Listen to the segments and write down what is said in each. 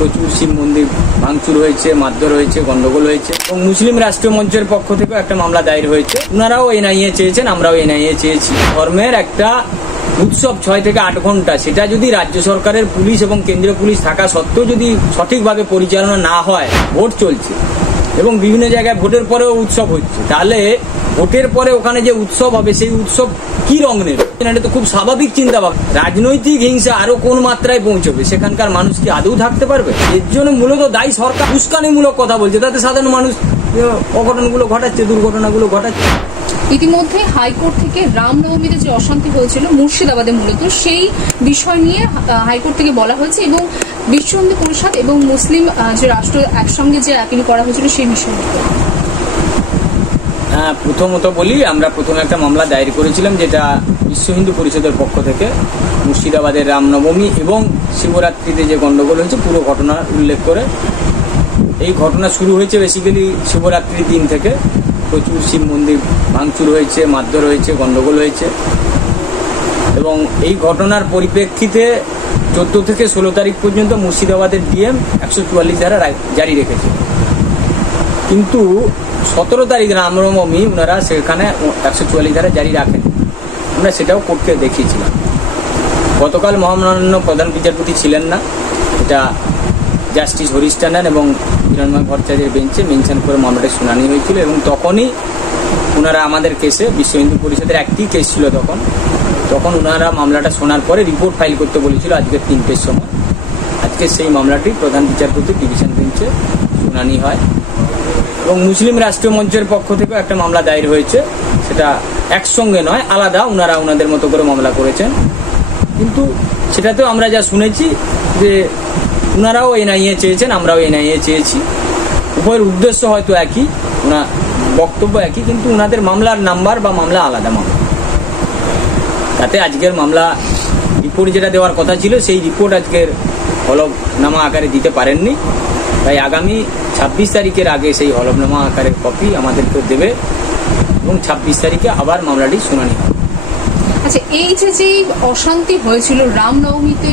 প্রচুর শিব মন্দির ভাঙচুর হয়েছে, মারধর হয়েছে, গন্ডগোল হয়েছে এবং মুসলিম রাষ্ট্রীয় মঞ্চের পক্ষ থেকে একটা মামলা দায়ের হয়েছে। ওনারাও এনআইএ চেয়েছেন, আমরাও এনআইএ চেয়েছি। ধর্মের একটা উৎসব 6 থেকে 8 ঘন্টা, সেটা যদি রাজ্য সরকারের পুলিশ এবং কেন্দ্রীয় পুলিশ থাকা সত্ত্বেও যদি সঠিকভাবে পরিচালনা না হয়, ভোট চলছে এবং বিভিন্ন জায়গায় ভোটের পরেও উৎসব হচ্ছে, তাহলে ভোটের পরে ওখানে যে উৎসব হবে সেই উৎসব কি রং নেবে? এটা তো খুব স্বাভাবিক চিন্তা ভাবনা। রাজনৈতিক হিংসা আরো কোন মাত্রায় পৌঁছবে, সেখানকার মানুষ কি আদৌ থাকতে পারবে? এর জন্য মূলত দায়ী সরকার। উস্কানিমূলক কথা বলছে, তাতে সাধারণ মানুষ অঘটনগুলো ঘটাচ্ছে, দুর্ঘটনাগুলো ঘটাচ্ছে। ইতিমধ্যে হাইকোর্ট থেকে রামনবমীতে যে অশান্তি হয়েছিল মুর্শিদাবাদে, মূলত সেই বিষয় নিয়ে হাইকোর্ট থেকে বলা হয়েছে এবং বিশ্ব হিন্দু পরিষদ এবং মুসলিম যে রাষ্ট্র একসঙ্গে যে আপিল করা হয়েছিল সেই বিষয় নিয়ে। হ্যাঁ, প্রথমত বলি, আমরা প্রথমে একটা মামলা দায়ের করেছিলাম যেটা বিশ্ব হিন্দু পরিষদের পক্ষ থেকে মুর্শিদাবাদের রামনবমী এবং শিবরাত্রিতে যে গন্ডগোল হয়েছে পুরো ঘটনা উল্লেখ করে। এই ঘটনা শুরু হয়েছে বেসিক্যালি শিবরাত্রির দিন থেকে। প্রচুর শিব মন্দির ভাঙচুর হয়েছে, মারধর হয়েছে, গন্ডগোল হয়েছে এবং এই ঘটনার পরিপ্রেক্ষিতে 14 থেকে 16 তারিখ পর্যন্ত মুর্শিদাবাদের ডিএম 144 ধারা জারি রেখেছে। কিন্তু 17 তারিখ রামনবমী ওনারা সেখানে 144 ধারা জারি রাখেন। আমরা সেটাও কোর্টকে দেখিয়েছিলাম। গতকাল মহামান্য প্রধান বিচারপতি ছিলেন না, এটা জাস্টিস হরিশ ট্যান্ডন এবং হিরণময় ভট্টাচার্যের বেঞ্চে মেনশন করে মামলাটি শুনানি হয়েছিল এবং তখনই ওনারা আমাদের কেসে, বিশ্ব হিন্দু পরিষদের একটি কেস ছিল তখন ওনারা মামলাটা শোনার পরে রিপোর্ট ফাইল করতে বলেছিল আজকে 3টের সময়। আজকে সেই মামলাটি প্রধান বিচারপতি ডিভিশন বেঞ্চে শুনানি হয় এবং মুসলিম রাষ্ট্রীয় মঞ্চের পক্ষ থেকে একটা মামলা দায়ের হয়েছে। সেটা একসঙ্গে নয়, আলাদা, ওনারা ওনাদের মতো করে মামলা করেছেন। কিন্তু সেটাতেও আমরা যা শুনেছি যে ওনারাও এনআইএ চেয়েছেন, আমরাও এনআইএ চেয়েছি। উভয়ের উদ্দেশ্য হয়তো একই, ওনার বক্তব্য একই, কিন্তু ওনাদের মামলার নাম্বার বা মামলা আলাদা মামলা। তাতে আজকের মামলা রিপোর্ট যেটা দেওয়ার কথা ছিল সেই রিপোর্ট আজকের হলফনামা আকারে দিতে পারেননি, তাই আগামী 26 তারিখের আগে সেই হলফনামা আকারের কপি আমাদেরকে দেবে এবং 26 তারিখে আবার মামলাটি শুনানি হবে। আচ্ছা, এই যে অশান্তি হয়েছিল রামনবমীতে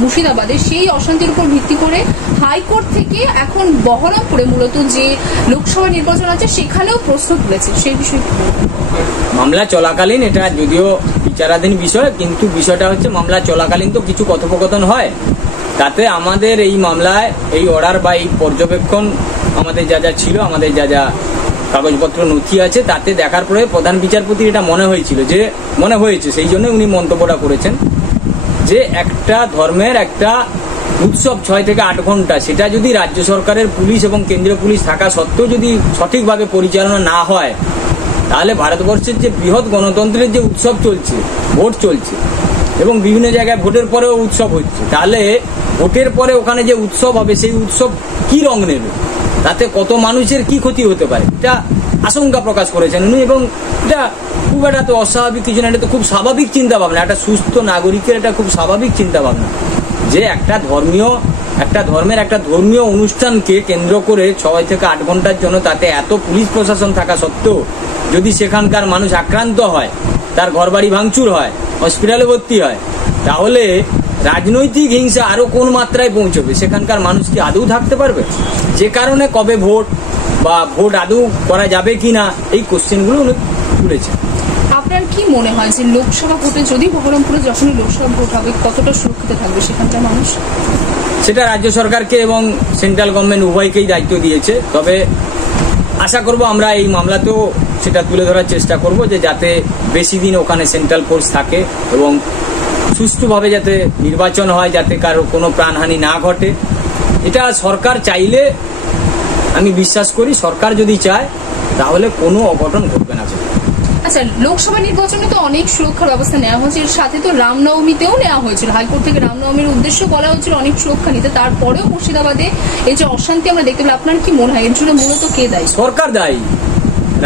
মুর্শিদাবাদে, সেই অশান্তির উপর ভিত্তি করে হাইকোর্ট থেকে এখন বহরমপুরে মূলত যে লোকসভা নির্বাচন আছে সেখানেও প্রশ্ন তুলেছে, সেই বিষয়ে মামলা চলাকালীন, এটা যদিও বিচারাধীন বিষয়, কিন্তু বিষয়টা হচ্ছে মামলা চলাকালীন তো কিছু কথোপকথন হয়। তাতে আমাদের এই মামলায় এই অর্ডার বা এই পর্যবেক্ষণ আমাদের যা যা ছিল, আমাদের যা যা কাগজপত্র নথি আছে, তাতে দেখার পরে প্রধান বিচারপতি এটা মনে হয়েছে, সেই জন্য উনি মন্তব্যটা করেছেন যে একটা ধর্মের একটা উৎসব 6 থেকে 8 ঘন্টা, সেটা যদি রাজ্য সরকারের পুলিশ এবং কেন্দ্রীয় পুলিশ থাকা সত্ত্বেও যদি সঠিকভাবে পরিচালনা না হয়, তাহলে ভারতবর্ষের যে বৃহৎ গণতন্ত্রের যে উৎসব চলছে, ভোট চলছে এবং বিভিন্ন জায়গায় ভোটের পরেও উৎসব হচ্ছে, তাহলে ভোটের পরে ওখানে যে উৎসব হবে সেই উৎসব কি রং নেবে, তাতে কত মানুষের কি ক্ষতি হতে পারে, এটা আশঙ্কা প্রকাশ করেছেন উনি। এবং এটা খুব একটা তো অস্বাভাবিক কিছু না, এটা তো খুব স্বাভাবিক চিন্তা ভাবনা, একটা সুস্থ নাগরিকের এটা খুব স্বাভাবিক চিন্তা ভাবনা যে একটা ধর্মের একটা ধর্মীয় অনুষ্ঠানকে কেন্দ্র করে 6 থেকে 8 ঘন্টার জন্য, তাতে এত পুলিশ প্রশাসন থাকা সত্ত্বেও যদি সেখানকার মানুষ আক্রান্ত হয়, তার ঘরবাড়ি ভাঙচুর হয়, হসপিটালে ভর্তি হয়, তাহলে রাজনৈতিক হিংসা আরো কোন মাত্রায় পৌঁছবে, সেখানকার মানুষ কি আদৌ থাকতে পারবে? যে কারণে কবে ভোট বা ভোট আদৌ করা যাবে কিনা, এই কোশ্চেনগুলো উনি তুলেছেন। আপনার কি মনে হয় যে লোকসভা ভোটে যদি বহরমপুরে যখনই লোকসভা ভোট হবে, কতটা সুরক্ষিত থাকবে সেখানকার মানুষ? সেটা রাজ্য সরকারকে এবং সেন্ট্রাল গভর্নমেন্ট উভয়কেই দায়িত্ব দিয়েছে। তবে আশা করব আমরা এই মামলাতেও সেটা তুলে ধরার চেষ্টা করব যে যাতে বেশি দিন ওখানে সেন্ট্রাল ফোর্স থাকে এবং সুষ্ঠুভাবে যাতে নির্বাচন হয়, যাতে কারো কোনো প্রাণহানি না ঘটে। এটা সরকার চাইলে, আমি বিশ্বাস করি সরকার যদি চায় তাহলে কোনো অঘটন ঘটবে না। আচ্ছা, লোকসভা নির্বাচনে তো অনেক সুরক্ষার ব্যবস্থা নেওয়া হয়েছে, এর সাথে তো রামনবমীতেও নেওয়া হয়েছিল। হাইকোর্ট থেকে রামনবমীর উদ্দেশ্য বলা হয়েছিল অনেক সুরক্ষা নিতে, তারপরেও মুর্শিদাবাদে এই যে অশান্তি আমরা দেখতে পেলাম, আপনার কি মনে হয় এর জন্য মূলত কে দায়ী? সরকার দায়ী।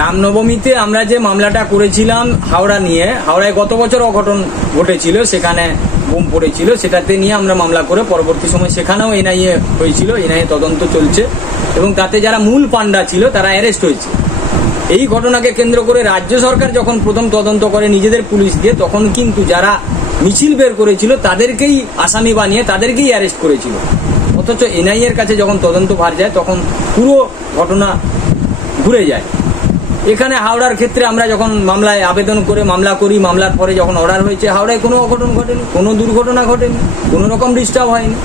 রামনবমীতে আমরা যে মামলাটা করেছিলাম হাওড়া নিয়ে, হাওড়ায় গত বছর অঘটন ঘটেছিল, সেখানে বোম পড়েছিল, সেটাতে নিয়ে আমরা মামলা করে পরবর্তী সময় সেখানেও এনআইএ হয়েছিল, এনআইএ তদন্ত চলছে এবং তাতে যারা মূল পান্ডা ছিল তারা অ্যারেস্ট হয়েছে। এই ঘটনাকে কেন্দ্র করে রাজ্য সরকার যখন প্রথম তদন্ত করে নিজেদের পুলিশ দিয়ে, তখন কিন্তু যারা মিছিল বের করেছিল তাদেরকেই আসামি বানিয়ে তাদেরকেই অ্যারেস্ট করেছিল। অথচ এনআইএ এর কাছে যখন তদন্ত ভার যায় তখন পুরো ঘটনা ঘুরে যায়। এখানে হাওড়ার ক্ষেত্রে আমরা যখন মামলায় আবেদন করে মামলা করি, মামলার পরে যখন অর্ডার হয়েছে, হাওড়ায় কোনো অঘটন ঘটেনি, কোনো দুর্ঘটনা ঘটেনি, কোনো রকম ডিস্টার্ব হয়নি।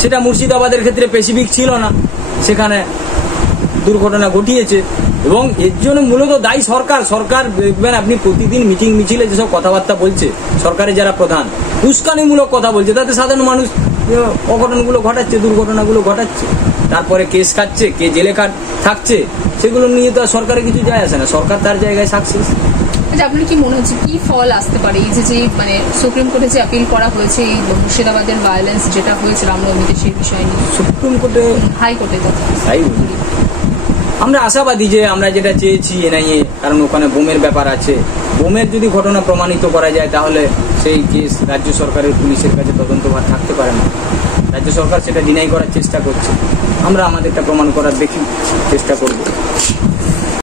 সেটা মুর্শিদাবাদের ক্ষেত্রে স্পেসিফিক ছিল না, সেখানে দুর্ঘটনা ঘটিয়েছে। এবং এর জন্য মূলত দায়ী সরকার। সরকার দেখবেন আপনি প্রতিদিন মিটিং মিছিলে যেসব কথাবার্তা বলছে, সরকারের যারা প্রধান উস্কানিমূলক কথা বলছে, তাতে সাধারণ মানুষ অঘটনগুলো ঘটাচ্ছে, দুর্ঘটনাগুলো ঘটাচ্ছে, তারপরে কেস খাচ্ছে, কে জেলে থাকছে, সেগুলো নিয়ে তো আর সরকারের কিছু যায় আসে না। সরকার তার জায়গায় সাকসেস। আচ্ছা, আপনার কি মনে হচ্ছে কি ফল আসতে পারে এই যে মানে সুপ্রিম কোর্টে যে আপিল করা হয়েছে এই মুর্শিদাবাদের ভায়োলেন্স যেটা হয়েছে রামনবমীতে, সেই বিষয় নিয়ে সুপ্রিম কোর্টে, হাইকোর্টে আমরা আশাবাদী যে আমরা যেটা চেয়েছি এনআইএ, কারণ ওখানে বোমের ব্যাপার আছে, বোমের যদি ঘটনা প্রমাণিত করা যায় তাহলে সেই কেস রাজ্য সরকারের পুলিশের কাছে তদন্তভার থাকতে পারে না। রাজ্য সরকার সেটা ডিনাই করার চেষ্টা করছে, আমরা আমাদেরটা প্রমাণ করার চেষ্টা করব।